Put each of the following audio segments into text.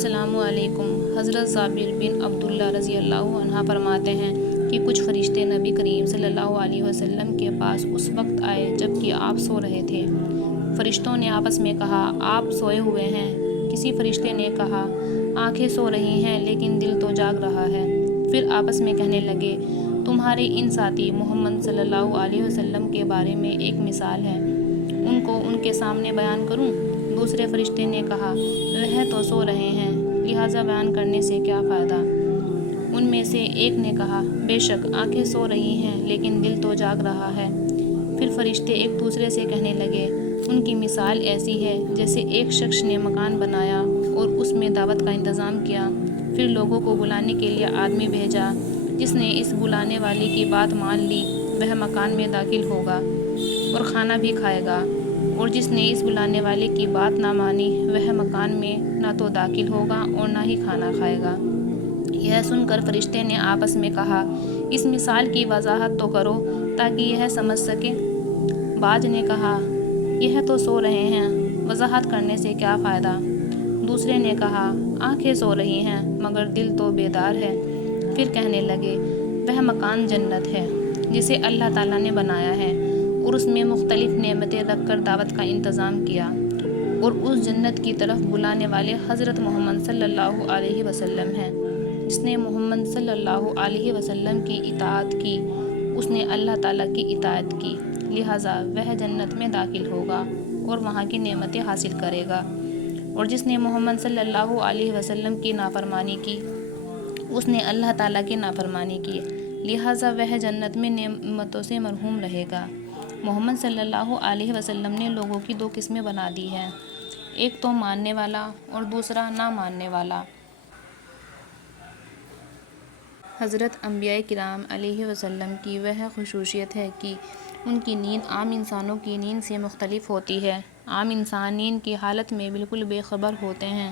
السلام علیکم۔ حضرت جابر بن عبداللہ رضی اللہ عنہ فرماتے ہیں کہ کچھ فرشتے نبی کریم صلی اللہ علیہ وسلم کے پاس اس وقت آئے جب کہ آپ سو رہے تھے۔ فرشتوں نے آپس میں کہا، آپ سوئے ہوئے ہیں۔ کسی فرشتے نے کہا، آنکھیں سو رہی ہیں لیکن دل تو جاگ رہا ہے۔ پھر آپس میں کہنے لگے، تمہارے ان ساتھی محمد صلی اللہ علیہ وسلم کے بارے میں ایک مثال ہے، ان کو ان کے سامنے بیان کروں؟ دوسرے فرشتے نے کہا، وہ تو سو رہے ہیں، لہٰذا بیان کرنے سے کیا فائدہ؟ ان میں سے ایک نے کہا، بے شک آنکھیں سو رہی ہیں لیکن دل تو جاگ رہا ہے۔ پھر فرشتے ایک دوسرے سے کہنے لگے، ان کی مثال ایسی ہے جیسے ایک شخص نے مکان بنایا اور اس میں دعوت کا انتظام کیا، پھر لوگوں کو بلانے کے لیے آدمی بھیجا۔ جس نے اس بلانے والے کی بات مان لی وہ مکان میں داخل ہوگا اور کھانا بھی کھائے گا، اور جس نے اس بلانے والے کی بات نہ مانی وہ مکان میں نہ تو داخل ہوگا اور نہ ہی کھانا کھائے گا۔ یہ سن کر فرشتے نے آپس میں کہا، اس مثال کی وضاحت تو کرو تاکہ یہ سمجھ سکے۔ بعض نے کہا، یہ تو سو رہے ہیں، وضاحت کرنے سے کیا فائدہ؟ دوسرے نے کہا، آنکھیں سو رہی ہیں مگر دل تو بیدار ہے۔ پھر کہنے لگے، وہ مکان جنت ہے جسے اللہ تعالیٰ نے بنایا ہے اور اس میں مختلف نعمتیں رکھ کر دعوت کا انتظام کیا، اور اس جنت کی طرف بلانے والے حضرت محمد صلی اللہ علیہ وسلم ہیں۔ جس نے محمد صلی اللہ علیہ وسلم کی اطاعت کی اس نے اللہ تعالیٰ کی اطاعت کی، لہٰذا وہ جنت میں داخل ہوگا اور وہاں کی نعمتیں حاصل کرے گا، اور جس نے محمد صلی اللہ علیہ وسلم کی نافرمانی کی اس نے اللہ تعالیٰ کی نافرمانی کی، لہٰذا وہ جنت میں نعمتوں سے محروم رہے گا۔ محمد صلی اللہ علیہ وسلم نے لوگوں کی دو قسمیں بنا دی ہیں، ایک تو ماننے والا اور دوسرا نہ ماننے والا۔ حضرت انبیاء کرام علیہ وسلم کی وہ خصوصیت ہے کہ ان کی نیند عام انسانوں کی نیند سے مختلف ہوتی ہے۔ عام انسان نیند کی حالت میں بالکل بے خبر ہوتے ہیں،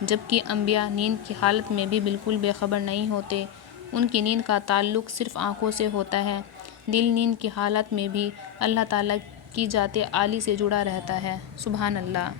جبکہ انبیاء نیند کی حالت میں بھی بالکل بے خبر نہیں ہوتے۔ ان کی نیند کا تعلق صرف آنکھوں سے ہوتا ہے۔ دل نیند کی حالت میں بھی اللہ تعالیٰ کی ذات عالی سے جڑا رہتا ہے۔ سبحان اللہ۔